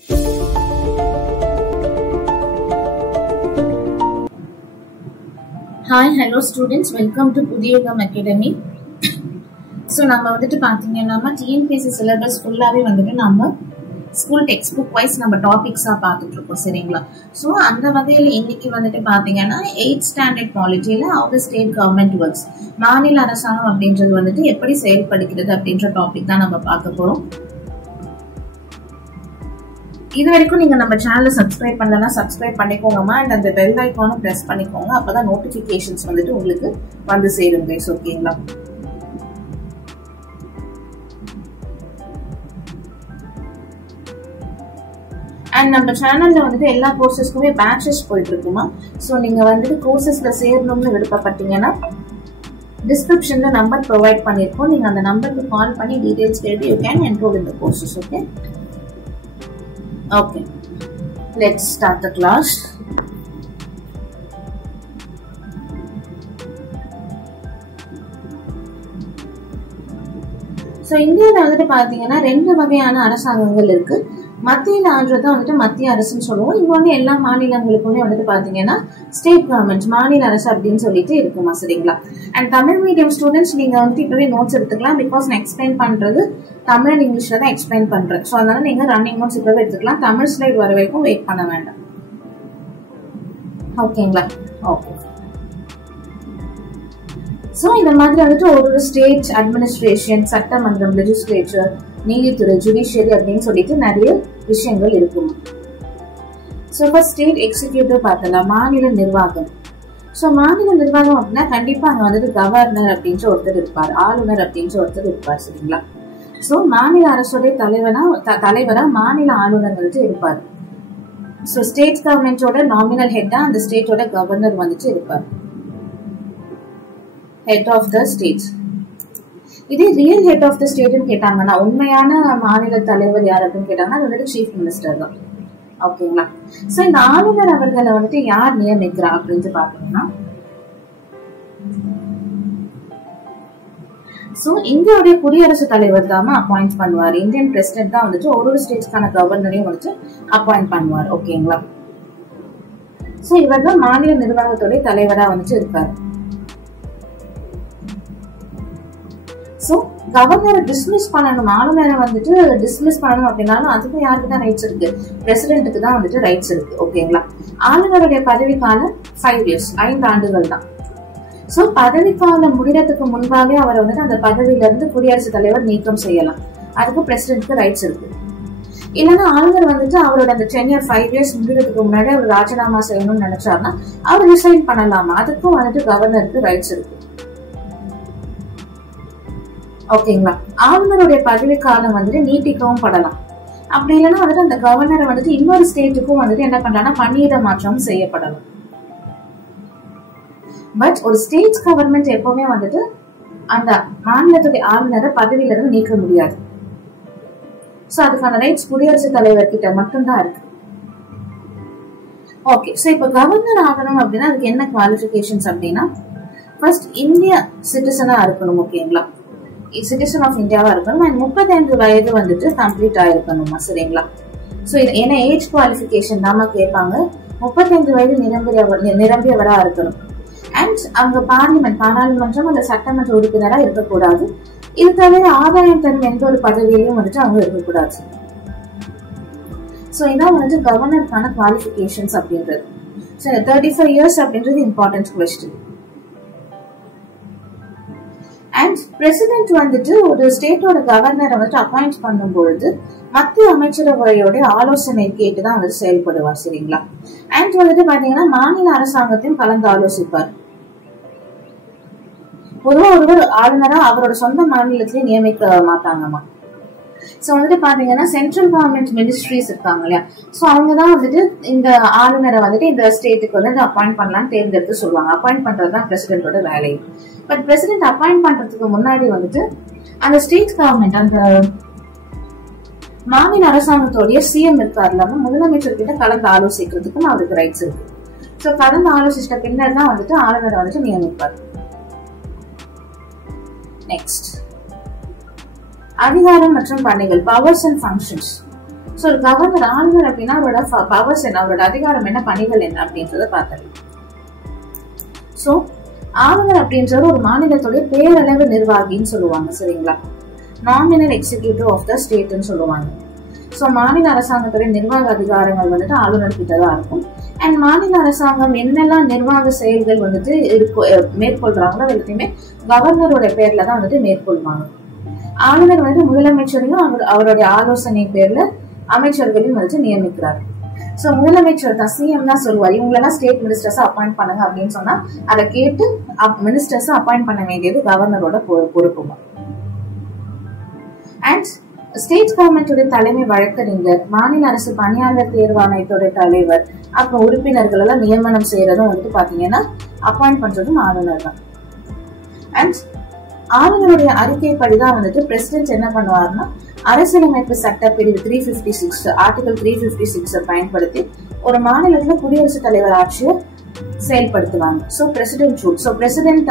Hi, hello students. Welcome to Pudiyugam Academy. So, நம்ம வந்துட்டு பாத்தீங்கன்னா TNPSC syllabus ஃபுல்லாவே வந்துட்டு நம்ம ஸ்கூல் டெக்ஸ்ட் புக் வைஸ் நம்ம டாபிக்ஸா பார்த்துட்டு இருக்கோம் சரிங்களா. ஸோ அந்த வகையில் இன்னைக்கு வந்துட்டு பாத்தீங்கன்னா 8th ஸ்டாண்டர்ட் பாலிட்டியில how the state government works, மாநில அரசாங்கம் அப்படின்றது வந்துட்டு எப்படி செயல்படுகிறது அப்படின்ற டாபிக் தான் நம்ம பார்க்க போறோம். இது வரைக்கும் நீங்க நம்ம சேனலை சப்ஸ்கிரைப் பண்ணலன்னா சப்ஸ்கிரைப் பண்ணிக்கோங்கம்மா, அண்ட் அந்த பெல் ஐக்கானும் பிரஸ் பண்ணிக்கோங்க. அப்பதான் நோட்டிபிகேஷன்ஸ் வந்துட்டு உங்களுக்கு வந்து சேரும் கைஸ். ஓகேங்களா. அண்ட் நம்ம சேனல்ல வந்துட்டு எல்லா கோர்சஸ்க்குமே பேட்சஸ் போயிட்டு இருக்குமா. ஸோ நீங்க வந்துட்டு கோர்சஸ்ல சேரணும்னு விருப்பப்பட்டீங்கன்னா டிஸ்கிரிப்ஷன்ல நம்பர் ப்ரொவைட் பண்ணிருக்கோம். நீங்க அந்த நம்பருக்கு கால் பண்ணி டீடைல்ஸ் கேட்டு you can enrol in the courses. Okay. Okay, let's start the class. So இந்தியால வந்துட்டு பாத்தீங்கன்னா ரெண்டு வகையான அரசாங்கங்கள் இருக்கு. மத்தியில ஆள்றத வந்துட்டு மத்திய அரசுன்னு சொல்லுவோம். இன்னொன்னு எல்லா மாநிலங்களுக்குமே வந்துட்டு பாத்தீங்கன்னா ஸ்டேட் கவர்மெண்ட், மாநில அரசு அப்படின்னு சொல்லிட்டு இருக்குமா சரிங்களா. அண்ட் தமிழ் மீடியம் ஸ்டூடெண்ட்ஸ் நீங்க வந்துட்டு இப்பவே நோட்ஸ் எடுத்துக்கலாம். பிகாஸ் நான் எக்ஸ்பிளைன் பண்றது தமிழ் அண்ட் இங்கிலீஷ்ல தான் எக்ஸ்பிளைன் பண்றேன். ஸோ அதனால நீங்க ரன்னிங் நோட்ஸ் இப்பவே எடுத்துக்கலாம். தமிழ் ஸ்லைட் வர வரைக்கும் வெயிட் பண்ண வேண்டாம். ஓகேங்களா. ஓகே. ஸோ இந்த மாதிரி வந்துட்டு ஒரு ஸ்டேட் அட்மினிஸ்ட்ரேஷன், சட்டமன்றம், லெஜிஸ்லேச்சர், நீதித்துறை, ஜுடிஷியரி அப்படின்னு சொல்லிட்டு நிறைய விஷயங்கள் இருக்குமா. ஸோ இப்போ ஸ்டேட் எக்ஸிக்யூட்டிவ் பார்த்தலாம், மாநில நிர்வாகம். ஸோ மாநில நிர்வாகம் அப்படின்னா கண்டிப்பா அங்க வந்துட்டு கவர்னர் அப்படின்ற ஒருத்தர் இருப்பார், ஆளுநர் அப்படின்ற ஒருத்தர் இருப்பார் சரிங்களா. ஸோ மாநில அரசுடைய தலைவரா மாநில ஆளுநர் வந்துட்டு இருப்பார். ஸோ ஸ்டேட் கவர்மெண்டோட நாமினல் ஹெட்டா அந்த ஸ்டேட்டோட கவர்னர் வந்துட்டு இருப்பார், ஹெட் ஆஃப் த ஸ்டேட். இதே ரியல் ஹெட் ஆஃப் த ஸ்டேட்னு கேட்டாங்கன்னா, உண்மையான மாநில தலைவர் யார் அப்படின்னு கேட்டாங்கன்னா அது வந்துட்டு சீஃப் மினிஸ்டர் தான். ஓகேங்களா. சோ இந்த ஆளுநர் அவர்களை வந்துட்டு யார் நியமிக்கிறா அப்படின்னு பாத்தீங்கன்னா, சோ இந்தியாவுடைய குடியரசுத் தலைவர் தான் அப்பாயிண்ட் பண்ணுவார். இந்தியன் பிரசிடென்ட் தான் வந்துட்டு ஒரு ஸ்டேட்ஸ்க்கான கவர்னரையும் வந்துட்டு அப்பாயிண்ட் பண்ணுவார். ஓகேங்களா. சோ இவர் தான் மாநில நிர்வாகத்துடைய தலைவரா வந்துட்டு இருக்காரு. சோ கவர்னரை டிஸ்மிஸ் பண்ணணும், ஆளுநரை வந்துட்டு டிஸ்மிஸ் பண்ணணும் அப்படின்னாலும் அதுக்கு யாருக்கு தான் ரைட்ஸ் இருக்கு, பிரசிடென்ட்டுக்கு தான் வந்துட்டு ரைட்ஸ் இருக்கு. ஓகேங்களா. ஆளுநருடைய பதவி காலம் 5 years, 5 ஆண்டுகள் தான். சோ பதவிக்காலம் முடிகிறதுக்கு முன்பாவே அவர் வந்துட்டு அந்த பதவியில இருந்து குடியரசுத் தலைவர் நீக்கம் செய்யலாம். அதுக்கு பிரசிடென்ட்க்கு ரைட்ஸ் இருக்கு. இல்லைன்னா ஆளுநர் வந்துட்டு அவரோட அந்த டென்யூர் 5 years முடிகிறதுக்கு முன்னாடி அவர் ராஜினாமா செய்யணும்னு நினைச்சாருன்னா அவர் ரிசைன் பண்ணலாமா, அதுக்கும் வந்துட்டு கவர்னருக்கு ரைட்ஸ் இருக்கு. ஓகேங்களா. ஆளுநருடைய பதவி காலம் வந்துட்டு நீட்டிக்கவும் படலாம். அப்படி இல்லைன்னா வந்துட்டு அந்த கவர்னரை வந்துட்டு இன்னொரு ஸ்டேட்டுக்கும் வந்துட்டு என்ன பண்றாங்கன்னா பணியிட மாற்றம் செய்யப்படலாம். பட் ஒரு ஸ்டேட் கவர்மெண்ட் எப்பவுமே வந்துட்டு அந்த மாநிலத்துடைய ஆளுநரை பதவியில இருந்து நீக்க முடியாது. சோ அதுக்கான ரைட்ஸ் குடியரசுத் தலைவர் கிட்ட மட்டும்தான் இருக்கு. ஓகே. சோ இப்ப கவர்னர் ஆகணும் அப்படின்னா அதுக்கு என்ன குவாலிபிகேஷன்ஸ் அப்படின்னா, ஃபர்ஸ்ட் இந்திய சிட்டிசனா இருக்கணும். ஓகேங்களா. சிட்டிசன் ஆஃப் இந்தியாவா இருக்கணும். அண்ட் 35 வயது வந்துட்டு கம்ப்ளீட் ஆயிருக்கணுமா சரிங்களா. சோ இது என்ன ஏஜ் குவாலிபிகேஷன் நாம கேட்பாங்க. 35 வயது நிரம்பியவரா இருக்கணும். அண்ட் அங்க பாராளுமன்றம் அல்ல சட்டமன்ற உறுப்பினரா இருக்கக்கூடாது. இது தவிர ஆதாயம் தரும் எந்த ஒரு பதவியிலையும் வந்துட்டு அவங்க இருக்கக்கூடாது. சோ இதான் வந்துட்டு கவர்னருக்கான குவாலிபிகேஷன்ஸ் அப்படின்றது. சோ 35 years அப்படின்றது இம்பார்ட்டன்ட் கொஸ்டின். அண்ட் பிரசிடென்ட் வந்துட்டு ஒரு ஸ்டேட்டோட கவர்னரை வந்துட்டு அப்பாயிண்ட் பண்ணும் பொழுது மத்திய அமைச்சரவையோட ஆலோசனை கேட்டுதான் வந்துட்டு செயல்படுவார் சரிங்களா. அண்ட் வந்துட்டு பாத்தீங்கன்னா மாநில அரசாங்கத்தையும் கலந்து ஆலோசிப்பார். பொதுவா ஒருவர் ஆளுநரா அவரோட சொந்த மாநிலத்திலேயே நியமிக்க மாட்டாங்கம்மா. சோ வந்துட்டு பாத்தீங்கன்னா சென்ட்ரல் கவர்மெண்ட் மினிஸ்ட்ரிஸ் இருக்காங்க இல்லையா, சோ அவங்கதான் வந்துட்டு இந்த ஆளுநரை வந்துட்டு இந்த ஸ்டேட்டுக்கு வந்து அப்பாயிண்ட் பண்ணலாம்னு தேர்ந்தெடுத்து சொல்லுவாங்க. அப்பாயிண்ட் பண்றதுதான் பிரசிடென்டோட வேலை. பட் பிரசிடென்ட் அப்பாயிண்ட் பண்றதுக்கு முன்னாடி வந்துட்டு அந்த ஸ்டேட் கவர்மெண்ட், அந்த மாநில அரசாங்கத்தோடைய சிஎம் இருக்காருல, முதலமைச்சர் கிட்ட கலந்து ஆலோசிக்கிறதுக்கு அவருக்கு ரைட்ஸ் இருக்கு. சோ கலந்து ஆலோசிச்சிட்ட பின்னர் தான் வந்துட்டு ஆளுநரை வந்துட்டு நியமிப்பார். நெக்ஸ்ட் அதிகாரம் மற்றும் பணிகள், பவர்ஸ் அண்ட் ஃபங்க்ஷன்ஸ். சோ ஒரு கவர்னர் ஆளுநர் அப்படின்னா அவரோட பவர்ஸ் என்ன, அவரோட அதிகாரம் என்ன, பணிகள் என்ன அப்படின்றத பார்த்துடலாம். சோ ஆளுநர் அப்படின்றது ஒரு மாநிலத்துடைய பேரளவு நிர்வாகின்னு சொல்லுவாங்க சரிங்களா. நாமினல் எக்ஸிகியூட்டிவ் ஆஃப் த ஸ்டேட்னு சொல்லுவாங்க. சோ மாநில அரசாங்கத்துடைய நிர்வாக அதிகாரங்கள் வந்துட்டு ஆளுநர் கிட்ட தான் இருக்கும். அண்ட் மாநில அரசாங்கம் என்னெல்லாம் நிர்வாக செயல்கள் வந்துட்டு மேற்கொள்றாங்களோ எல்லாத்தையுமே கவர்னரோட பேர்ல தான் வந்துட்டு மேற்கொள்வாங்க. ஆளுநர் வந்து முதலமைச்சரையும் அவருடைய ஆலோசனை பேர்ல அமைச்சர்களையும் வந்துட்டு நியமிக்கிறார். சோ முதலமைச்சர் தான் சிஎம் தான் சொல்லுவார், இவங்களெல்லாம் ஸ்டேட் மினிஸ்டர்ஸ் அப்பாயிண்ட் பண்ணுங்க அப்படின்னு சொன்னா அதை கேட்டு மினிஸ்டர்ஸ் அப்பாயிண்ட் பண்ண வேண்டியது கவர்னரோட பொறுப்புமா. அண்ட் ஸ்டேட் கவர்மெண்டோட தலைமை வழக்கறிஞர், மாநில அரசு பணியாளர் தேர்வாணையத்தோட தலைவர், அப்புறம் உறுப்பினர்கள் எல்லாம் நியமனம் செய்யறதும் வந்துட்டு பாத்தீங்கன்னா அப்பாயிண்ட் பண்றதும் ஆளுநர் தான். அண்ட் ஆளுநருடைய அறிக்கைப்படிதான் வந்துட்டு பிரசிடென்ட் என்ன பண்ணுவாருன்னா அரசியலமைப்பு சட்ட பிரிவு 356 ஆர்டிகல் 356 பயன்படுத்தி ஒரு மாநிலத்துல குடியரசுத் தலைவர் ஆட்சியை செயல்படுத்துவாங்க. So president rule. So president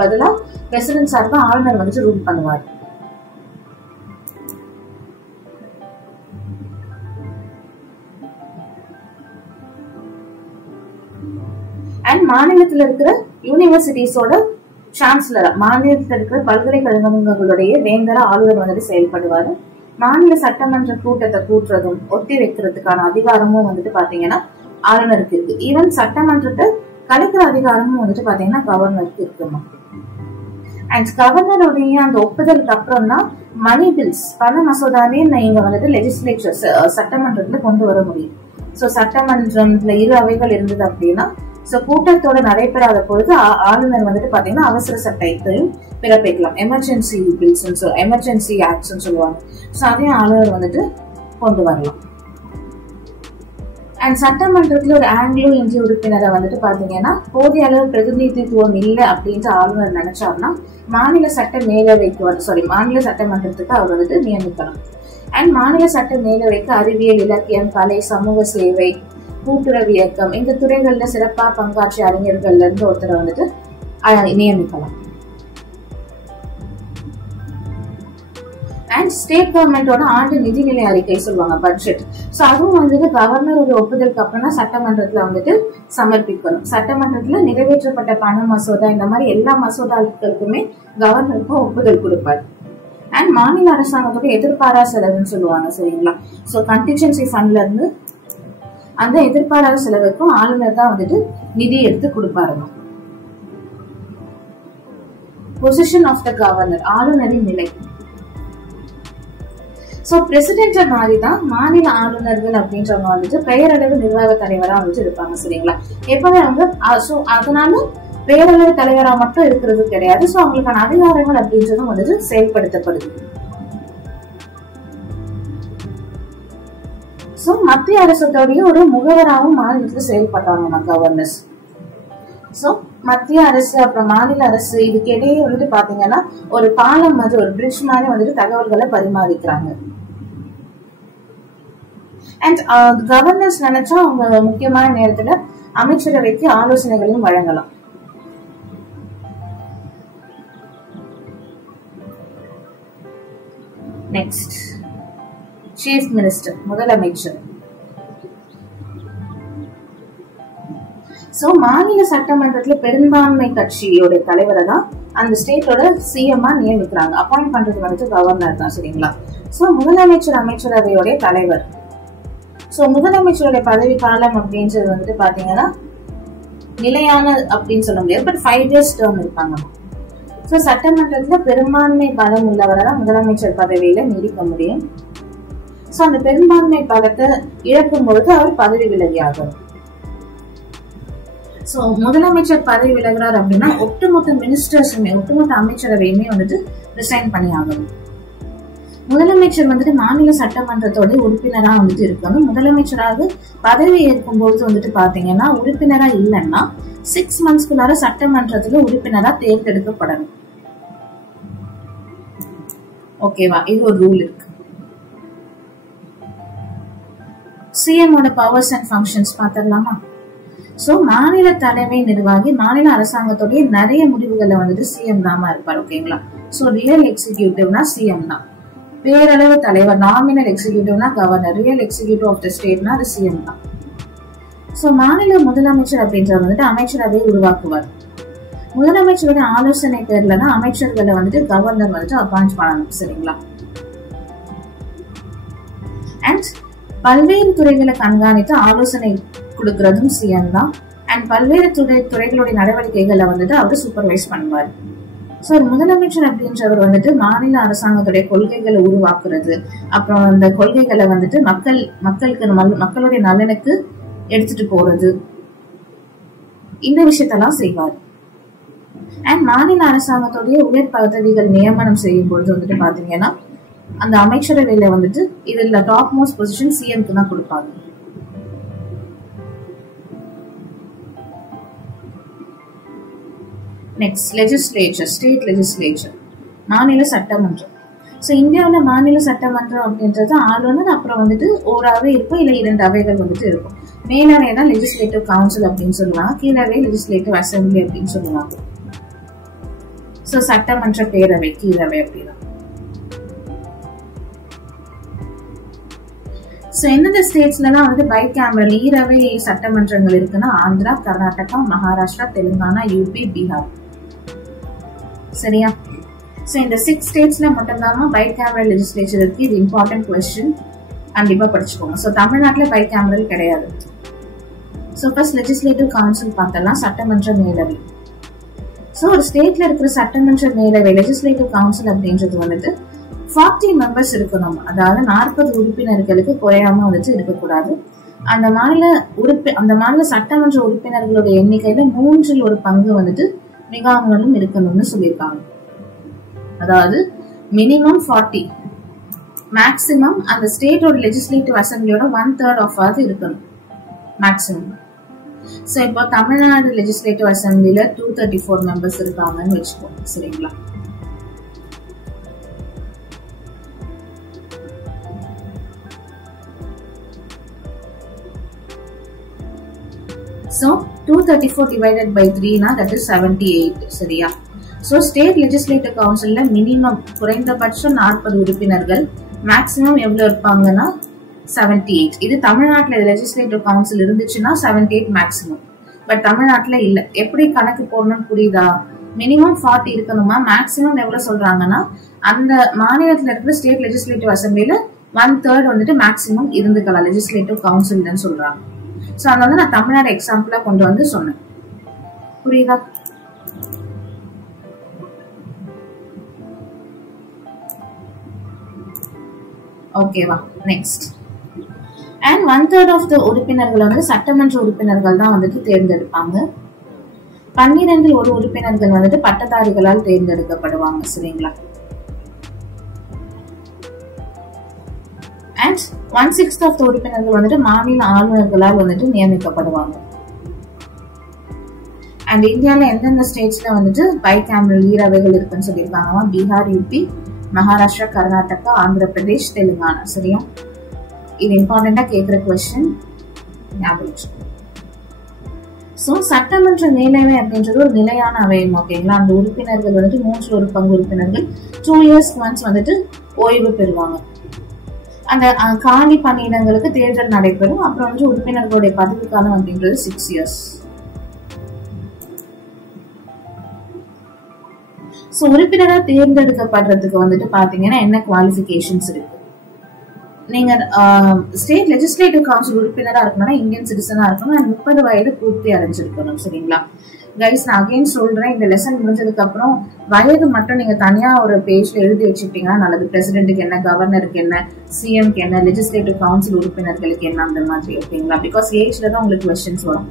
பதிலா பிரசிடென்ட் சார்பா ஆளுநர் வந்துட்டு ரூல் பண்ணுவார். அண்ட் மாநிலத்துல இருக்கிற யூனிவர்சிட்டிஸோட சான்சலர், மாநிலத்தில் இருக்கிற பல்கலைக்கழகங்களுடைய வேந்தர ஆளுநர் வந்துட்டு செயல்படுவாரு. மாநில சட்டமன்ற கூட்டத்தை கூட்டுறதும் ஒத்தி வைக்கிறதுக்கான அதிகாரமும் வந்துட்டு பாத்தீங்கன்னா ஆளுநருக்கு இருக்கு. ஈவன் சட்டமன்றத்தை கலைக்கிற அதிகாரமும் வந்துட்டு பாத்தீங்கன்னா கவர்னருக்கு இருக்குமா. அண்ட் கவர்னருடைய அந்த ஒப்புதலுக்கு அப்புறம் தான் மணி பில்ஸ், பண மசோதாவே நீங்க வந்துட்டு லெஜிஸ்லேச்சர் சட்டமன்றத்துல கொண்டு வர முடியும். சோ சட்டமன்றத்துல இரு அவைகள் இருந்தது அப்படின்னா சோ கூட்டத்தோட நடைபெறாத பொழுது ஆளுநர் வந்துட்டு பாத்தீங்கன்னா அவசர சட்டத்தையும் பிறப்பிக்கலாம். எமர்ஜென்சி பில்ஸ், எமர்ஜென்சி ஆக்ட்ஸ் சொல்லுவாங்க. சோ அதையும் ஆளுநர் வந்துட்டு கொண்டு வரலாம். அண்ட் சட்டமன்றத்துல ஒரு ஆங்கிலோ இந்திய உறுப்பினரை வந்துட்டு பாத்தீங்கன்னா போதிய அளவு பிரதிநிதித்துவம் இல்லை அப்படின்ட்டு ஆளுநர் நினைச்சாருன்னா மாநில சட்ட மேலவைக்கு மாநில சட்டமன்றத்துக்கு அவர் வந்துட்டு நியமிக்கலாம். அண்ட் மாநில சட்ட மேலவைக்கு அறிவியல், இலக்கியம், கலை, சமூக சேவை, கூட்டுறவு இயக்கம் இந்த துறைகள்ல சிறப்பா பங்காற்றிய அறிஞர்கள்ல இருந்து ஒருத்தரை வந்துட்டு நியமிக்கலாம். அண்ட் ஸ்டேட் கவர்மெண்டோட ஆண்டு நிதிநிலை அறிக்கை சொல்லுவாங்க, பட்ஜெட். சோ அதுவும் வந்துட்டு கவர்னரோட ஒப்புதலுக்கு அப்புறம் தான் சட்டமன்றத்துல வந்துட்டு சமர்ப்பிக்கணும். சட்டமன்றத்துல நிறைவேற்றப்பட்ட பண மசோதா இந்த மாதிரி எல்லா மசோதாக்களுக்குமே கவர்னருக்கும் ஒப்புதல் கொடுப்பாரு. அண்ட் மாநில அரசாங்கத்தோட எதிர்பாரா செலவுன்னு சொல்லுவாங்க சரிங்களா. சோ கண்டிஜென்சி ஃபண்ட்ல இருந்து அந்த எதிர்பாராத செலவுக்கும் ஆளுநர் தான் வந்துட்டு நிதி எடுத்து கொடுப்பாருங்க. பொசிஷன் ஆஃப் த கவர்னர், ஆளுநரின் நிலை. சோ பிரசிடென்ட் மாதிரிதான் மாநில ஆளுநர்கள் அப்படின்றவங்க வந்துட்டு பெயரளவு நிர்வாக தலைவரா வந்துட்டு இருப்பாங்க சரிங்களா. எப்பவுமே அவங்க அதனால பேரளவு தலைவரா மட்டும் இருக்கிறது கிடையாது. சோ அவங்களுக்கான அதிகாரங்கள் அப்படின்றதும் வந்துட்டு செயல்படுத்தப்படுது. சோ மத்திய அரசோடைய ஒரு முகவராகவும் மாநிலத்துல செயல்படுறாங்க கவர்னர்ஸ். சோ மத்திய அரசு அப்புறம் மாநில அரசு இதுக்கு இடையே வந்துட்டு பாத்தீங்கன்னா ஒரு பாலம் மாதிரி, ஒரு பிரிட்ஜ் மாதிரி வந்துட்டு தகவல்களை பரிமாறிக்கிறாங்க. அண்ட் கவர்னர்ஸ் நினைச்சா அவங்க முக்கியமான நேரத்துல அமைச்சரவைக்கு ஆலோசனைகளையும் வழங்கலாம். நெக்ஸ்ட் சீஃப் மினிஸ்டர், முதலமைச்சர். சோ மாநில சட்டமன்றத்துல பெரும்பான்மை கட்சியோட தலைவரை தான் அந்த ஸ்டேட்டோட சிஎம்ஆ நியமிக்கிறாங்க. அப்பாயிண்ட் பண்றது வந்துட்டு கவர்னர் தான் சரிங்களா. சோ முதலமைச்சர் அமைச்சரவையோட தலைவர். சோ முதலமைச்சருடைய பதவி காலம் அப்படின்றது வந்துட்டு பாத்தீங்கன்னா நிலையான அப்படின்னு சொல்ல முடியாது, பட் 5 years டேர்ம் இருப்பாங்க. சோ சட்டமன்றத்துல பெரும்பான்மை பலம் உள்ளவரை தான் முதலமைச்சர் பதவியில நீடிக்க முடியும். சோ அந்த பெரும்பான்மை பலத்தை இழக்கும் பொழுது அவர் பதவி விலகி ஆகும். சோ முதலமைச்சர் பதவி விலகிறார் அப்படின்னா ஒட்டுமொத்த மினிஸ்டர்ஸுமே, ஒட்டுமொத்த அமைச்சரவையுமே வந்துட்டு ரிசைன் பண்ணி ஆகணும். முதலமைச்சர் வந்துட்டு மாநில சட்டமன்றத்தோட உறுப்பினரா வந்துட்டு இருக்கணும். முதலமைச்சராக பதவி ஏற்கும் பொழுது வந்துட்டு பாத்தீங்கன்னா உறுப்பினரா இல்லைன்னா 6 monthsக்குள்ளார சட்டமன்றத்துல உறுப்பினரா தேர்ந்தெடுக்கப்படணும். ஓகேவா, இது ஒரு ரூல் இருக்கு. சிஎமோட பவர்ஸ் அண்ட் ஃபங்க்ஷன்ஸ் பாத்திரலாமா. சோ மாநில தலைமை நிர்வாகி, மாநில அரசாங்கத்தோடைய நிறைய முடிவுகள்ல வந்துட்டு சிஎம் தாமா இருப்பார். ஓகேங்களா. சோ ரியல் எக்ஸிகியூட்டிவ்னா சிஎம் தான். பேரளவு தலைவர் நாமினல் எக்ஸிகியூட்டிவ்னா governor, real executive of the ஸ்டேட்னா அது சிஎம் தான். சோ மாநில முதலமைச்சர் அப்படின்றவர் வந்துட்டு அமைச்சரவை உருவாக்குவார். முதலமைச்சருடைய ஆலோசனை பேர்ல தான் அமைச்சர்களை வந்துட்டு கவர்னர் வந்துட்டு அப்பாயிண்ட் பண்ணணும். சரிங்களா? அண்ட் பல்வேறு துறைகளை கண்காணித்து ஆலோசனை கொடுக்கறதும் சிஎம் தான். அண்ட் பல்வேறு துறைகளுடைய நடவடிக்கைகளை வந்துட்டு அவர் சூப்பர்வைஸ் பண்ணுவார். ஸோ முதலமைச்சர் அப்படின்றவர் வந்துட்டு மாநில அரசாங்கத்துடைய கொள்கைகளை உருவாக்குறது, அப்புறம் அந்த கொள்கைகளை வந்துட்டு மக்களுடைய நலனுக்கு எடுத்துட்டு போறது, இந்த விஷயத்தெல்லாம் செய்வார். அண்ட் மாநில அரசாங்கத்துடைய உயர் பதவிகள் நியமனம் செய்யும் பொழுது வந்துட்டு பாத்தீங்கன்னா அந்த அமைச்சரவையில வந்துட்டு இதுல டாப் மோஸ்ட் பொசிஷன் சிஎம்க்கு தான் கொடுப்பாங்க. நெக்ஸ்ட் லெஜிஸ்லேச்சர், ஸ்டேட் லெஜிஸ்லேச்சர், மாநில சட்டமன்றம். ஸோ இந்தியாவில் மாநில சட்டமன்றம் அப்படின்றது ஆளுநர் அப்புறம் வந்துட்டு ஒரு அவை இருக்கும், இல்லை 2 அவைகள் வந்துட்டு இருக்கும். மேலவை தான் லெஜிஸ்லேட்டிவ் கவுன்சில் அப்படின்னு சொல்லுவாங்க, கீழவை லெஜிஸ்லேட்டிவ் அசம்பிளி அப்படின்னு சொல்லுவாங்க. ஸோ சட்டமன்ற பேரவை, கீழவை அப்படிதான். ஸோ எந்தெந்த ஸ்டேட்ஸ்லாம் வந்து பை கேமரல் ஈரவை சட்டமன்றங்கள் இருக்குன்னா ஆந்திரா, கர்நாடகா, மகாராஷ்டிரா, தெலுங்கானா, யூபி, பீகார். சரியா? ஸோ இந்த 6 ஸ்டேட்ஸ்ல மட்டும்தான் பை கேமரல் லெஜிஸ்லேச்சர் இருக்கு. இது இம்பார்ட்டன்ட் கொஸ்டின், கண்டிப்பா படிச்சுக்கோங்க. ஸோ தமிழ்நாட்டில் பை கேமரல் கிடையாது. ஸோ ஃபர்ஸ்ட் லெஜிஸ்லேட்டிவ் கவுன்சில் பார்த்தலாம், சட்டமன்ற மேலவை. ஸோ ஒரு ஸ்டேட்ல இருக்கிற சட்டமன்ற மேலவை லெஜிஸ்லேட்டிவ் கவுன்சில் அப்படின்றது வந்துட்டு 40 மெம்பர்ஸ் இருக்கணும். அதாவது 40 உறுப்பினர்களுக்கு குறையாம வந்துட்டு இருக்கக்கூடாது. அந்த மாநில சட்டமன்ற உறுப்பினர்களுடைய எண்ணிக்கையில 3ல் 1 பங்கு வந்துட்டு மிகாமலும் இருக்கணும்னு சொல்லியிருக்காங்க. அதாவது மினிமம் 40, மேக்சிமம் அந்த ஸ்டேட்டோட லெஜிஸ்லேட்டிவ் அசம்பிளியோட 1/3 ஆஃப் அது இருக்கணும் மேக்சிமம். ஸோ இப்போ தமிழ்நாடு லெஜிஸ்லேட்டிவ் அசம்பிளில 234 மெம்பர்ஸ் இருக்காங்கன்னு வச்சுக்கோங்க. சரிங்களா? So 234 divided by 3 na that is 78. சரியா? So state legislative councilல மினிமம் குறைந்தபட்சம் 40 உறுப்பினர்கள், மேக்ஸிமம் எவ்வளவு இருப்பாங்கன்னா 78. இது தமிழ்நாட்டுல லெஜிஸ்லேட்டிவ் கவுன்சில் இருந்துச்சுன்னா 78 மேக்ஸிமம். பட் தமிழ்நாட்டுல இல்ல. எப்படி கணக்கு போடணும்னு புரியுதா? மினிமம் 40 இருக்கணுமா, மேக்ஸிமம் எவ்வளவு சொல்றாங்கன்னா அந்த மாநிலத்துல இருக்கிற ஸ்டேட் லெஜிஸ்லேட்டிவ் அசம்பிளில 1/3 வந்துட்டு மேக்ஸிமம் இருந்துக்கலாம் லெஜிஸ்லேட்டிவ் கவுன்சில் சொல்றாங்க. சோ அதனால நான் தமிழ்நாடு எக்ஸாம்பிளா கொண்டு வந்து சொன்னேன். புரியுதா? ஓகேவா? நெக்ஸ்ட். அண்ட் 1/3 ஆஃப் த உறுப்பினர்கள் வந்து சட்டமன்ற உறுப்பினர்கள் தான் வந்துட்டு தேர்ந்தெடுப்பாங்க. 12 ஒரு உறுப்பினர்கள் வந்துட்டு பட்டதாரிகளால் தேர்ந்தெடுக்கப்படுவாங்க. சரிங்களா? அண்ட் 1/6 ஆஃப் த உறுப்பினர்கள் வந்துட்டு மாநில ஆளுநர்களால் வந்துட்டு நியமிக்கப்படுவாங்க. அண்ட் இந்தியாவில் எந்தெந்த ஸ்டேட்ஸ்ல வந்துட்டு பை கேமரல் ஈரவைகள் இருக்குன்னு சொல்லியிருக்காங்க? பீகார், யூபி, மகாராஷ்டிரா, கர்நாடகா, ஆந்திர பிரதேஷ், தெலுங்கானா. சரியா? இது இம்பார்ட்டண்டா கேட்கிற கொஸ்டின், ஞாபகம். சோ சட்டமன்ற மேலவை அப்படின்றது ஒரு நிலையான அவையம். ஓகேங்களா? அந்த உறுப்பினர்கள் வந்துட்டு 3ல் 1 பங்கு உறுப்பினர்கள் 2 இயர்ஸ்க்கு ஒன்ஸ் வந்துட்டு ஓய்வு பெறுவாங்க. அந்த காலி பணியிடங்களுக்கு தேர்தல் நடைபெறும். அப்புறம் வந்து உறுப்பினர்களுடைய பதவி காலம் அப்படின்றது 6 இயர்ஸ். சோ உறுப்பினரா தேர்ந்தெடுக்கப்படுறதுக்கு வந்துட்டு பாத்தீங்கன்னா என்ன குவாலிபிகேஷன்ஸ் இருக்கு? நீங்க ஸ்டேட் லெஜிஸ்லேட்டிவ் கவுன்சில் உறுப்பினரா இருக்கணும்னா இந்தியன் சிட்டிசனா இருக்கணும், 30 வயது பூர்த்தி அடைஞ்சிருக்கணும். சரிங்களா கைஸ்? நான் அகைன் சொல்றேன், இந்த லெசன் முடிஞ்சதுக்கு அப்புறம் வயது மட்டும் நீங்க தனியா ஒரு பேஜ்ல எழுதி வச்சுட்டீங்கன்னா நல்லது. பிரசிடென்ட்டுக்கு என்ன, கவர்னருக்கு என்ன, சிஎம்க்கு என்ன, லெஜிஸ்லேட்டிவ் கவுன்சில் உறுப்பினர்களுக்கு என்ன, அந்த மாதிரி. ஓகேங்களா? பிகாஸ் ஏஜ்ல தான் உங்களுக்கு கொஸ்டின்ஸ் வரும்.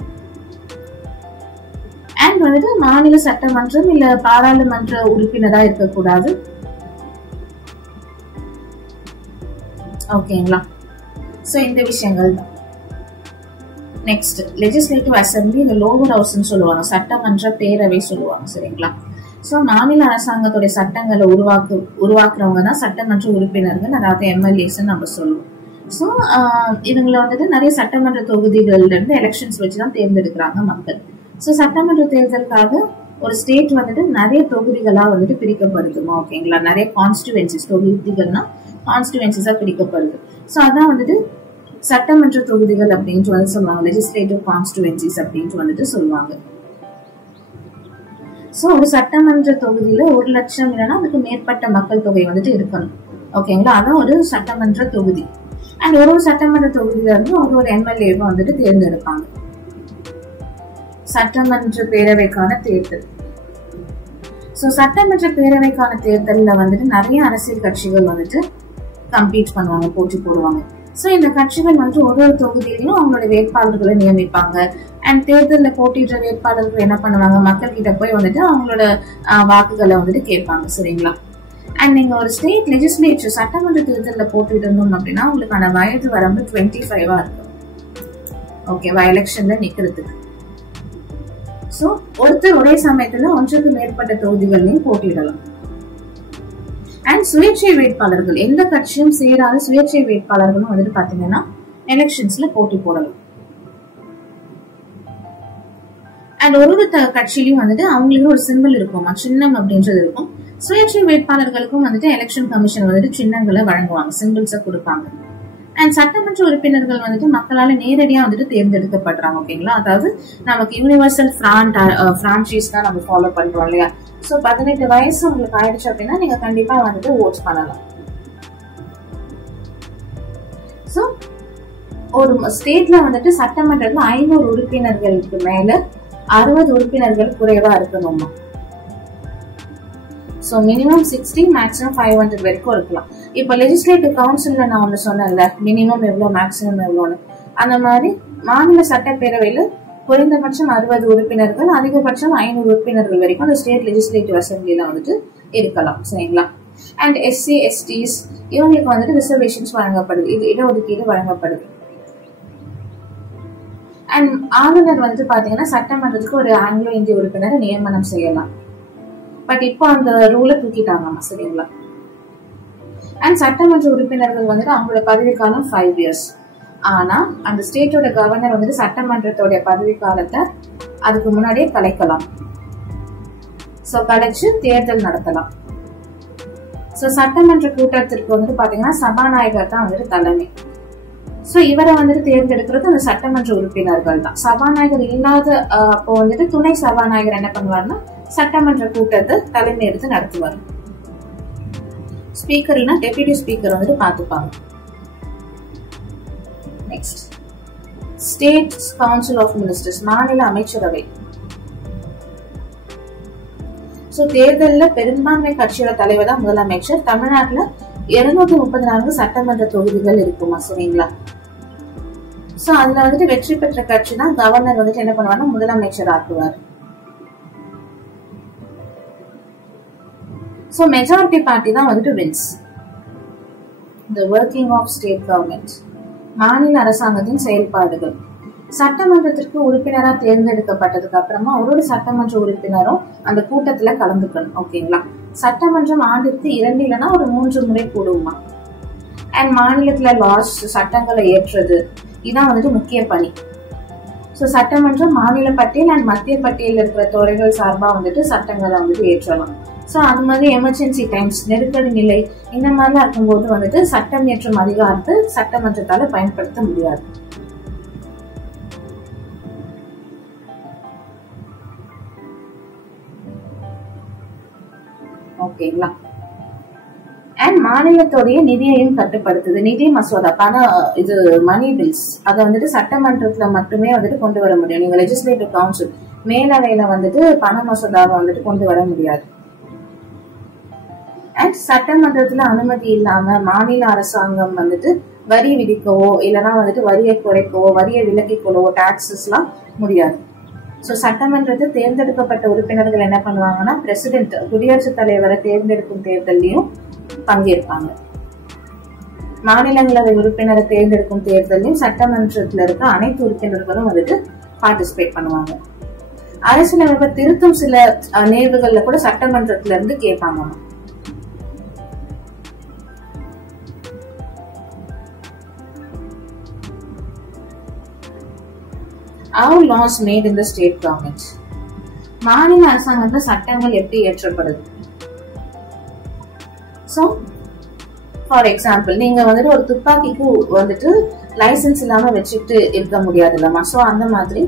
அண்ட் வந்துட்டு மாநில சட்டமன்றம் இல்ல பாராளுமன்ற உறுப்பினரா இருக்கக்கூடாது. ஓகேங்களா? சோ இந்த விஷயங்கள் தான். நெக்ஸ்ட் லெஜிஸ்லேட்டிவ் அசம்பிளி, இந்த லோவர் ஹவுஸ்ன்னு சொல்லுவாங்க, சட்டமன்ற பேரவை சொல்லுவாங்க. சரிங்களா? சோ மாநில அரசாங்கத்துடைய சட்டங்களை உருவாக்குறவங்க தான் சட்டமன்ற உறுப்பினர்கள், அதாவது எம்எல்ஏஸ் நம்ம சொல்லுவோம். சோ இதுங்களை வந்துட்டு நிறைய சட்டமன்ற தொகுதிகள்ல இருந்து எலெக்ஷன்ஸ் வச்சுதான் தேர்ந்தெடுக்கிறாங்க மக்கள். சோ சட்டமன்ற தேர்தலுக்காக ஒரு ஸ்டேட் வந்துட்டு நிறைய தொகுதிகளா வந்துட்டு பிரிக்கப்படுதுமா? ஓகேங்களா? நிறைய கான்ஸ்டிடுவன்சிஸ், தொகுதிகள்னா கான்ஸ்டிடுவன்சிஸா பிரிக்கப்படுது. ஸோ அதான் வந்துட்டு சட்டமன்ற தொகுதிகள் அப்படின்ட்டு வந்து சொல்லுவாங்க, லெஜிஸ்லேட்டிவ் கான்ஸ்டிடுவன்சிஸ் அப்படின்ட்டு வந்துட்டு சொல்லுவாங்க. ஸோ ஒரு சட்டமன்ற தொகுதியில 1,00,000 இல்லைன்னா அதுக்கு மேற்பட்ட மக்கள் தொகை வந்துட்டு இருக்கணும். ஓகேங்களா, அதான் ஒரு சட்டமன்ற தொகுதி. அண்ட் ஒரு சட்டமன்ற தொகுதியில இருந்து ஒரு எம்எல்ஏவை வந்துட்டு தேர்ந்தெடுப்பாங்க. சட்டமன்ற பேரவைக்கான தேர்தல். ஸோ சட்டமன்ற பேரவைக்கான தேர்தலில் வந்துட்டு நிறைய அரசியல் கட்சிகள் வந்துட்டு கம்பீட் பண்ணுவாங்க, போட்டி போடுவாங்க. ஸோ இந்த கட்சிகள் வந்து ஒரு தொகுதியிலையும் அவங்களோட வேட்பாளர்களை நியமிப்பாங்க. அண்ட் தேர்தலில் போட்டியிடுற வேட்பாளர்கள் என்ன பண்ணுவாங்க, மக்கள் கிட்ட போய் வந்துட்டு அவங்களோட வாக்குகளை வந்துட்டு கேட்பாங்க. சரிங்களா. அண்ட் நீங்க ஒரு ஸ்டேட் லெஜிஸ்லேச்சர் சட்டமன்ற தேர்தலில் போட்டியிடணும் அப்படின்னா உங்களுக்கான வயது வரம்பு 25 இருக்கும். ஓகேவா, எலெக்ஷன்ல நிக்கிறதுக்கு. ஸோ ஒருத்தர் ஒரே சமயத்துல ஒன்றுக்கு மேற்பட்ட தொகுதிகளையும் போட்டியிடலாம். அண்ட் சுயேட்சை வேட்பாளர்கள், எந்த கட்சியும் சேராத சுயேட்சை வேட்பாளர்களும் வந்துட்டு பாத்தீங்கன்னா எலெக்ஷன்ஸ்ல போட்டி போடலாம். அண்ட் ஒரு கட்சியிலையும் வந்துட்டு அவங்களுக்கு ஒரு சிம்பிள் இருக்கும், சின்னம் அப்படின்றது இருக்கும். சுயேட்சை வேட்பாளர்களுக்கும் வந்துட்டு எலெக்ஷன் கமிஷன் வந்துட்டு சின்னங்களை வழங்குவாங்க, சிம்பிள்ஸை கொடுப்பாங்க. அண்ட் சட்டமன்ற உறுப்பினர்கள் வந்துட்டு மக்களால நேரடியா வந்துட்டு தேர்ந்தெடுக்கப்படுறாங்க. ஓகேங்களா, அதாவது நமக்கு யூனிவர்சல் பிரான்ச்சைஸ் தான் நம்ம ஃபாலோ பண்றோம் இல்லையா. ஸோ 18 வயசு உங்களுக்கு ஆயிடுச்சு அப்படின்னா நீங்க கண்டிப்பா வந்துட்டு ஓட் பண்ணலாம். ஸோ ஒரு ஸ்டேட்ல வந்துட்டு சட்டமன்றத்துல 500 உறுப்பினர்களுக்கு மேல 60 உறுப்பினர்கள் குறைவா இருக்கணுமா. ஸோ மினிமம் 60, மேக்ஸிமம் 500 வரைக்கும் இருக்கலாம். இப்போ லெஜிஸ்லேட்டிவ் கவுன்சில்ல நான் ஒன்று சொன்னேன்ல, மினிமம் எவ்வளோ மேக்ஸிமம் எவ்வளோன்னு, அந்த மாதிரி மாநில சட்டப்பேரவையில குறைந்தபட்சம் 60 உறுப்பினர்கள், அதிகபட்சம் 500 உறுப்பினர்கள் வரைக்கும் அந்த ஸ்டேட் லெஜிஸ்லேட்டிவ் அசம்பிளில வந்துட்டு இருக்கலாம். சரிங்களா. அண்ட் எஸ்சி எஸ்டிஸ் இவங்களுக்கு வந்துட்டு ரிசர்வேஷன்ஸ் வழங்கப்படுது, இது இடஒதுக்கீடு வழங்கப்படுது. அண்ட் ஆளுநர் வந்துட்டு பாத்தீங்கன்னா சட்டமன்றத்துக்கு ஒரு ஆங்கிலோ இந்திய உறுப்பினரை நியமனம் செய்யலாம். பட் இப்போ அந்த ரூலை தூக்கிட்டாங்க. சரிங்களா. அண்ட் சட்டமன்ற உறுப்பினர்கள் வந்துட்டு அவங்களோட பதவி காலம் 5 years. ஆனா அந்த ஸ்டேட்டோட கவர்னர் வந்துட்டு சட்டமன்றத்தோட பதவி காலத்தை அதுக்கு முன்னாடியே கலைக்கலாம். சோ கலைச்சு தேர்தல் நடத்தலாம். சோ சட்டமன்ற கூட்டத்திற்கு வந்துட்டு பாத்தீங்கன்னா சபாநாயகர் தான் வந்துட்டு தலைமை. சோ இவரை வந்துட்டு தேர்ந்தெடுக்கிறது அந்த சட்டமன்ற உறுப்பினர்கள் தான். சபாநாயகர் இல்லாத அப்போ வந்துட்டு துணை சபாநாயகர் என்ன பண்ணுவாருன்னா சட்டமன்ற கூட்டத்தை தலைமை எடுத்து நடத்துவார். ஸ்பீக்கர் இல்லைன்னா டெபியூட்டி ஸ்பீக்கர் வந்துட்டு பார்த்துப்பாங்க. Next state council of ministers, மாநில அமைச்சரவை. சோ தேர்தலில் பெரும்பான்மை கட்சியோட தலைவர் தான் முதலமைச்சர். தமிழ்நாட்டுல 234 சட்டமன்ற தொகுதிகள் இருக்குமா. சரிங்களா. சோ அதுல வந்துட்டு வெற்றி பெற்ற கட்சி தான் கவர்னர் வந்துட்டு என்ன பண்ணுவாருன்னா முதலமைச்சர் ஆக்குவார். சோ மெஜாரிட்டி பார்ட்டி தான் வந்துட்டு wins. The working of state government, மாநில அரசாங்கத்தின் செயல்பாடுகள். சட்டமன்றத்திற்கு உறுப்பினரா தேர்ந்தெடுக்கப்பட்டதுக்கு அப்புறமா ஒரு சட்டமன்ற உறுப்பினரும் அந்த கூட்டத்துல கலந்துக்கணும். ஓகேங்களா. சட்டமன்றம் ஆண்டிற்கு 2 இல்லைன்னா ஒரு 3 முறை கூடுமா. அண்ட் மாநிலத்துல லாஸ் சட்டங்களை ஏற்றது இதான் வந்துட்டு முக்கிய பணி. ஸோ சட்டமன்றம் மாநில பட்டியல் அண்ட் மத்திய பட்டியல் இருக்கிற துறைகள் சார்பா வந்துட்டு சட்டங்களை வந்துட்டு ஏற்றலாம். ஸோ அது மாதிரி எமர்ஜென்சி டைம்ஸ், நெருக்கடி நிலை இந்த மாதிரிலாம் இருக்கும்போது வந்துட்டு சட்டம் இயற்றும் அதிகாரத்தை சட்டமன்றத்தால பயன்படுத்த முடியாது. ஓகேங்களா. அண்ட் மாநிலத்தோடைய நிதியையும் கட்டுப்படுத்துது. நிதி மசோதா, இது மணி பில்ஸ், அதை வந்துட்டு சட்டமன்றத்துல மட்டுமே வந்துட்டு கொண்டு வர முடியும். நீங்க லெஜிஸ்லேட்டிவ் கவுன்சில் மேலவையில வந்துட்டு பண மசோதாவை வந்துட்டு கொண்டு வர முடியாது. அண்ட் சட்டமன்றத்துல அனுமதி இல்லாம மாநில அரசாங்கம் வந்துட்டு வரி விதிக்கவோ இல்லைன்னா வந்துட்டு வரியை குறைக்கவோ வரியை விலக்கிக் கொள்ளவோ டாக்ஸஸ் எல்லாம் முடியாது. ஸோ சட்டமன்றத்தை தேர்ந்தெடுக்கப்பட்ட உறுப்பினர்கள் என்ன பண்ணுவாங்கன்னா பிரசிடென்ட், குடியரசுத் தலைவரை தேர்ந்தெடுக்கும் தேர்தலையும் பங்கேற்பாங்க. மாநிலங்களவை உறுப்பினரை தேர்ந்தெடுக்கும் தேர்தலையும் சட்டமன்றத்துல இருக்க அனைத்து உறுப்பினர்களும் வந்துட்டு பார்ட்டிசிபேட் பண்ணுவாங்க. அரசியலமைப்பை திருத்தும் சில நேர்வுகள்ல கூட சட்டமன்றத்துல இருந்து கேட்பாங்க. How laws made in the state government. மாநில அரசாங்கத்துல சட்டங்கள் எப்படி இயற்றப்படுது. ஸோ ஃபார் எக்ஸாம்பிள் நீங்க வந்துட்டு ஒரு துப்பாக்கிக்கு வந்துட்டு லைசன்ஸ் இல்லாம வச்சுட்டு இருக்க முடியாது இல்லம்மா. சோ அந்த மாதிரி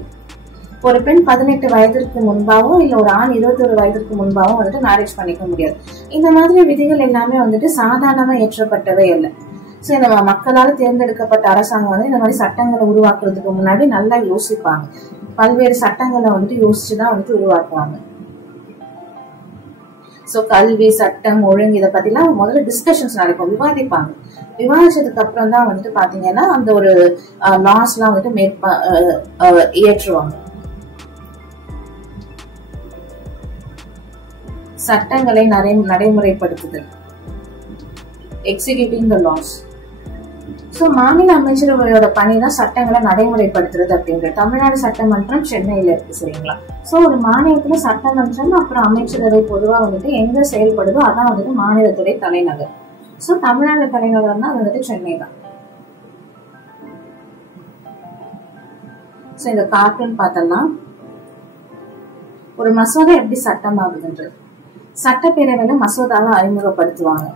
ஒரு பெண் 18 வயதிற்கு முன்பாகவும் இல்ல ஒரு ஆண் 21 வயதிற்கு முன்பாகவும் வந்துட்டு மேரேஜ் பண்ணிக்க முடியாது. இந்த மாதிரி விதிகள் எல்லாமே வந்துட்டு சாதாரணமா ஏற்றப்பட்டவே இல்லை. சோ இந்த மக்களால் தேர்ந்தெடுக்கப்பட்ட அரசாங்கம் வந்து இந்த மாதிரி சட்டங்களை உருவாக்குறதுக்கு முன்னாடி நல்லா யோசிப்பாங்க. பல்வேறு சட்டங்களை வந்துட்டு யோசிச்சுதான் வந்துட்டு உருவாக்குவாங்க. சோ கல்வி, சட்டம், ஒழுங்கு இதை பத்தி எல்லாம் முதல்ல டிஸ்கஷன்ஸ் நடக்கும், விவாதிப்பாங்க. விவாதிச்சதுக்கு அப்புறம் தான் வந்துட்டு பாத்தீங்கன்னா அந்த ஒரு லாஸ் எல்லாம் வந்துட்டு இயற்றுவாங்க. சட்டங்களை நடைமுறைப்படுத்துதல், எக்ஸிக்யூட்டிங் த லாஸ். சோ மாநில அமைச்சரவையோட பணிதான் சட்டங்களை நடைமுறைப்படுத்துறது அப்படின்றது. தமிழ்நாடு சட்டமன்றம் சென்னையில இருக்கு சரிங்களா. சோ ஒரு மாநிலத்துல சட்டமன்றம் அப்புறம் அமைச்சரவை பொதுவா வந்துட்டு எங்க செயல்படுதோ அதான் வந்துட்டு மாநிலத்துடைய தலைநகர். சோ தமிழ்நாடு தலைநகர் தான் வந்துட்டு சென்னை தான். சோ இந்த கார்ட்டூன் பார்த்தோம்னா ஒரு மசோதா எப்படி சட்டம் ஆகுதுன்றது. சட்டப்பேரவையில மசோதாவை அறிமுகப்படுத்துவாங்க.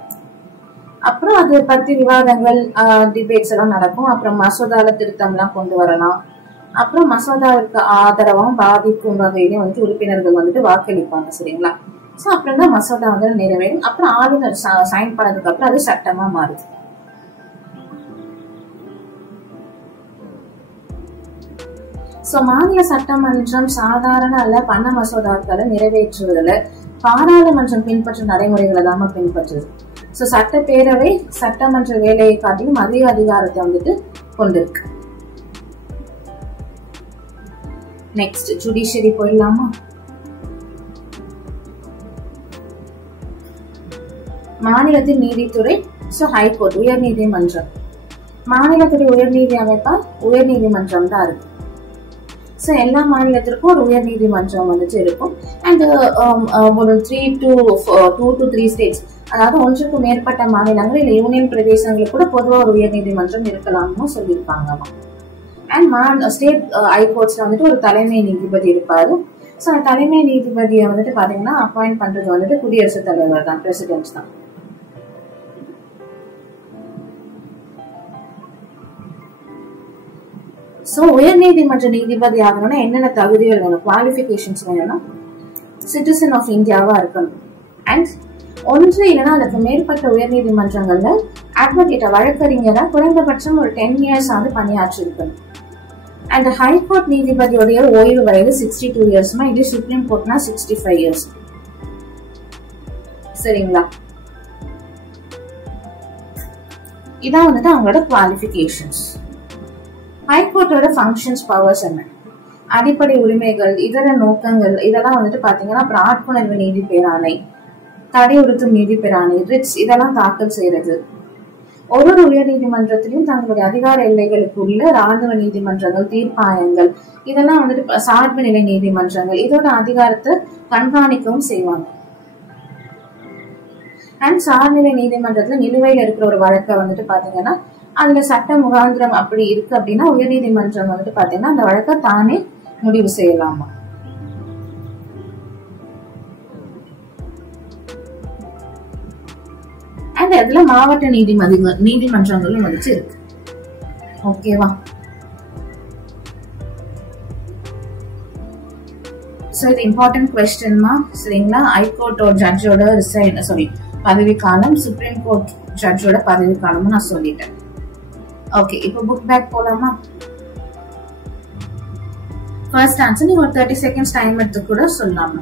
அப்புறம் அதை பத்தி விவாதங்கள், டிபேட்ஸ் எல்லாம் நடக்கும். அப்புறம் மசோதால திருத்தம் எல்லாம் கொண்டு வரலாம். அப்புறம் மசோதாவிற்கு ஆதரவும் பாதிக்கும் வகையிலையும் வந்துட்டு உறுப்பினர்கள் வந்துட்டு வாக்களிப்பாங்க சரிங்களா. சோ அப்புறம் தான் மசோதா வந்து நிறைவேறும். அப்புறம் ஆளுநர் சைன் பண்ணதுக்கு அப்புறம் அது சட்டமா மாறுது. சோ மாநில சட்டமன்றம் சாதாரண அல்ல பண்ண மசோதாக்களை நிறைவேற்றுவதில் பாராளுமன்றம் பின்பற்றும் நடைமுறைகளை தான் பின்பற்றுது. சோ சட்டப்பேரவை சட்டமன்ற வேலையை காட்டிலும் அதிக அதிகாரத்தை வந்துட்டு கொண்டிருக்கு. நெக்ஸ்ட் ஜுடிஷியரி போயிடலாமா. மாநிலத்தின் நீதித்துறை சோ ஹைகோர்ட், உயர் நீதிமன்றம். மாநிலத்துடைய உயர்நீதி அமைப்பா உயர் நீதிமன்றம் தான் இருக்கு. சோ எல்லா மாநிலத்திற்கும் ஒரு உயர் நீதிமன்றம் வந்துட்டு இருக்கும். அண்ட் ஒரு 2 to 3 ஸ்டேட்ஸ், அதாவது ஒன்றுக்கு மேற்பட்ட மாநிலங்கள் இல்ல யூனியன் பிரதேசங்களுக்கு கூட பொதுவா ஒரு உயர் நீதிமன்றம் இருக்கலாம்னு சொல்லியிருக்காங்க. அண்ட் ஸ்டேட் ஹைகோர்ட்ஸ்ல வந்துட்டு ஒரு தலைமை நீதிபதி இருப்பாரு. சோ அந்த தலைமை நீதிபதியை வந்துட்டு பாத்தீங்கன்னா அப்பாயிண்ட் பண்றது வந்துட்டு குடியரசுத் தலைவர் தான், பிரசிடென்ட் தான். சோ உயர் நீதிமன்ற நீதிபதி ஆகணும்னா என்னென்ன தகுதிகள் வேணும், குவாலிபிகேஷன்ஸ் வேணும்னா சிட்டிசன் ஆஃப் இந்தியாவா இருக்கணும். அண்ட் ஒன்று இல்லைன்னா அதுக்கு மேற்பட்ட உயர் நீதிமன்றங்கள்ல அட்வொகேட்டா வழக்கறிஞரா குறைந்தபட்சம் ஒரு 10 years ஆவது பணியாற்றி இருக்கணும். அண்ட் ஹைகோர்ட் நீதிபதியோடைய ஓய்வு வயது 62 years, இது சுப்ரீம் கோர்ட்னா 65 years சரிங்களா. இதான் வந்துட்டு அவங்களோட குவாலிபிகேஷன்ஸ். ஹைகோர்ட்டோட ஃபங்க்ஷன்ஸ், பவர்ஸ் என்ன, அடிப்படை உரிமைகள், இதர நோக்கங்கள், இதெல்லாம் வந்துட்டு பாத்தீங்கன்னா அப்புறம் ஆட்புணர்வு நீதி பேராணை, தடை உறுத்தும் நீதி பேராணை, ரிட்ஸ் இதெல்லாம் தாக்கல் செய்யறது. ஒரு உயர் நீதிமன்றத்திலும் தங்களுடைய அதிகார எல்லைகளுக்கு உள்ள ராணுவ நீதிமன்றங்கள், தீர்ப்பாயங்கள் இதெல்லாம் வந்துட்டு சார்பு நிலை நீதிமன்றங்கள் இதோட அதிகாரத்தை கண்காணிக்கவும் செய்வாங்க. அண்ட் சார்நிலை நீதிமன்றத்துல நிலுவையில் இருக்கிற ஒரு வழக்கை வந்துட்டு பாத்தீங்கன்னா அதுல சட்ட முகாந்திரம் அப்படி இருக்கு அப்படின்னா உயர் நீதிமன்றம் வந்துட்டு பாத்தீங்கன்னா அந்த வழக்கை தானே முடிவு செய்யலாமா. அண்ட் அதுல மாவட்ட நீதிமன்றங்களும் வந்துட்டு இருக்கு. ஓகேவா. சோ இது இம்பார்ட்டன்ட் கொஸ்டின்மா சரிங்களா. ஹைகோர்ட்டோட ஜட்ஜோட பதவி காலம், சுப்ரீம் கோர்ட் ஜட்ஜோட பதவி காலமும் நான் சொல்லிட்டேன். ஓகே, இப்போ புக் பேக் போலாமா. ஃபர்ஸ்ட் ஆன்சர் நீங்க ஒரு 30 seconds டைம் எடுத்து கூட சொல்லலாம்.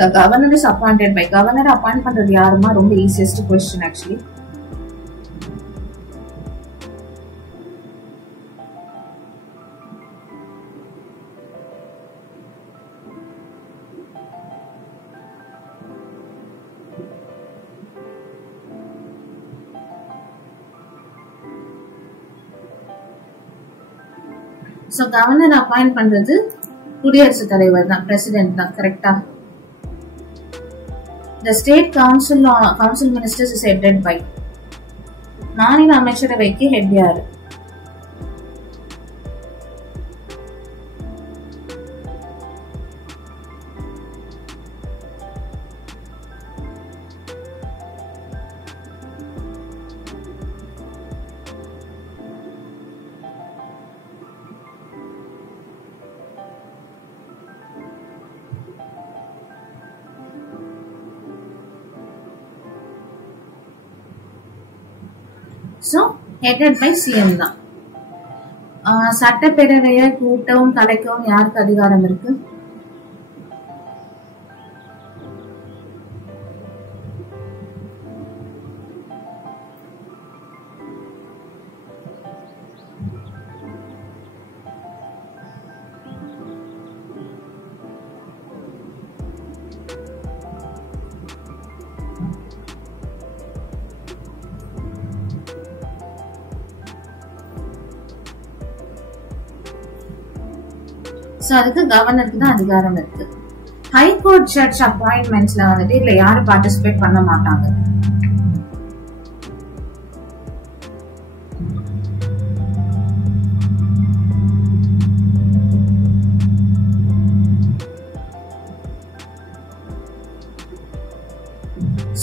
The governor is appointed by. Governor appoint பண்றது யாருமா? ரொம்ப easiest question actually. So governor appoint பண்றது குடியரசுத் தலைவர் தான், பிரசிடென்ட் தான். கரெக்டா? The state council ministers is headed by. மாநில அமைச்சரவைக்கு ஹெட் யாரு? ஸோ ஹெடட் பை சிஎம் தான். சட்டப்பேரவையை கூட்டவும் கலைக்கவும் யாருக்கு அதிகாரம் இருக்கு? சோ அதுக்கு கவர்னருக்கு தான் அதிகாரம் இருக்கு. ஹைகோர்ட் ஜட்ஜ் அப்பாயின்மெண்ட்ஸ்ல வந்துட்டு இதுல யாரும் பார்ட்டிசிபேட் பண்ண மாட்டாங்க.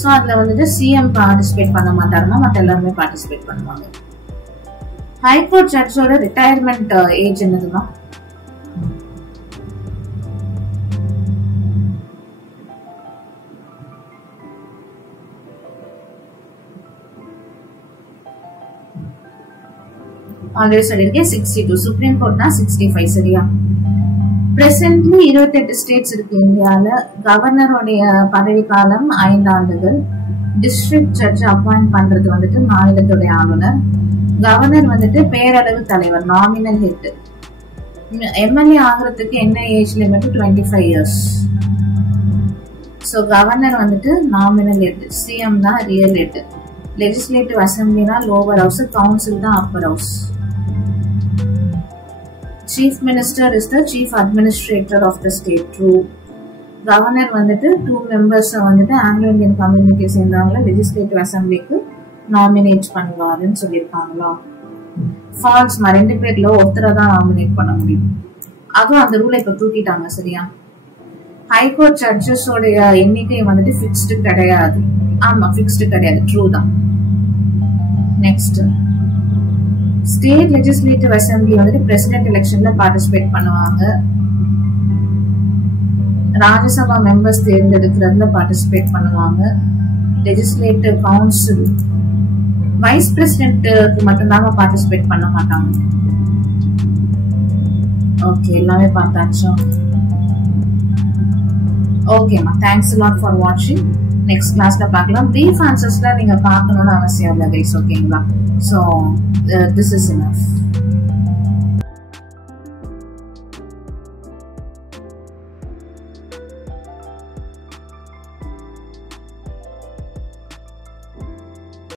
சோ அதுல வந்துட்டு சிஎம் பார்ட்டிசிபேட் பண்ண மாட்டாருமா, மத்த எல்லாருமே பார்ட்டிசிபேட் பண்ணுவாங்க. ஹைகோர்ட் ஜட்ஜோட ரிட்டையர்மெண்ட் ஏஜ் என்னதுமா? ஆல்ரெடி சொல்லிருக்கேன் 62. சுப்ரீம் கோர்ட்னா 65. சரியா? பிரசன்ட்லி 28 ஸ்டேட்ஸ் இருக்கு இந்தியால. கவர்னருடைய பதவி காலம் 5 ஆண்டுகள். டிஸ்ட்ரிக்ட் ஜட்ஜ் அப்பாயிண்ட் பண்றது வந்துட்டு மாநிலத்துடைய ஆளுநர். கவர்னர் வந்துட்டு பேரளவு தலைவர், நாமினல் ஹெட். எம்எல்ஏ ஆகுறதுக்கு என்ன age limit? 25 years. So governor வந்துட்டு நாமினல் ஹெட், சிஎம் தான் ரியல் ஹெட். லெஜிஸ்லேட்டிவ் அசம்பிளினா லோவர் ஹவுஸ், கவுன்சில் தான் upper house. Chief Minister is the Chief Administrator of the state. True. Governor வந்துட்டு 2 members வந்துட்டு Anglo Indian கம்யூனிட்டியை சேர்ந்தவங்கள legislative அசம்பிளிக்கு nominate பண்ணுவாருன்னு சொல்லியிருக்காங்களா? ஃபால்ஸ்மா, 2 பேர்ல ஒருத்தரை தான் நாமினேட் பண்ண முடியும். அதுவும் அந்த ரூலை இப்ப தூக்கிட்டாங்க. சரியா? ஹைகோர்ட் ஜட்ஜஸோடைய எண்ணிக்கை வந்துட்டு ஃபிக்ஸ்டு கிடையாது. ஆமா, ஃபிக்ஸ்டு கிடையாது. ட்ரூ தான். நெக்ஸ்ட், ஸ்டேட் லெஜிஸ்லேட்டிவ் அசம்பிளி வந்துட்டு பிரசிடென்ட் எலெக்ஷன்ல பார்ட்டிசிபேட் பண்ணுவாங்க. ராஜ்யசபா மெம்பர்ஸ் தேர்ந்தெடுக்கிறதுல பார்ட்டிசிபேட் பண்ணுவாங்க. லெஜிஸ்லேட்டிவ் கவுன்சில் வைஸ் பிரசிடென்ட்க்கு மட்டும்தாங்க பார்ட்டிசிபேட் பண்ண மாட்டாங்க. ஓகே, எல்லாமே பார்த்தாச்சா? ஓகேமா, thanks a lot for watching. Next கிளாஸ்ல பார்க்கலாம். பிரீஃப் ஆன்சர்ஸ்ல நீங்க பார்க்கணும்னு அவசியம் இல்லை கைஸ். ஓகேங்களா? So this is enough.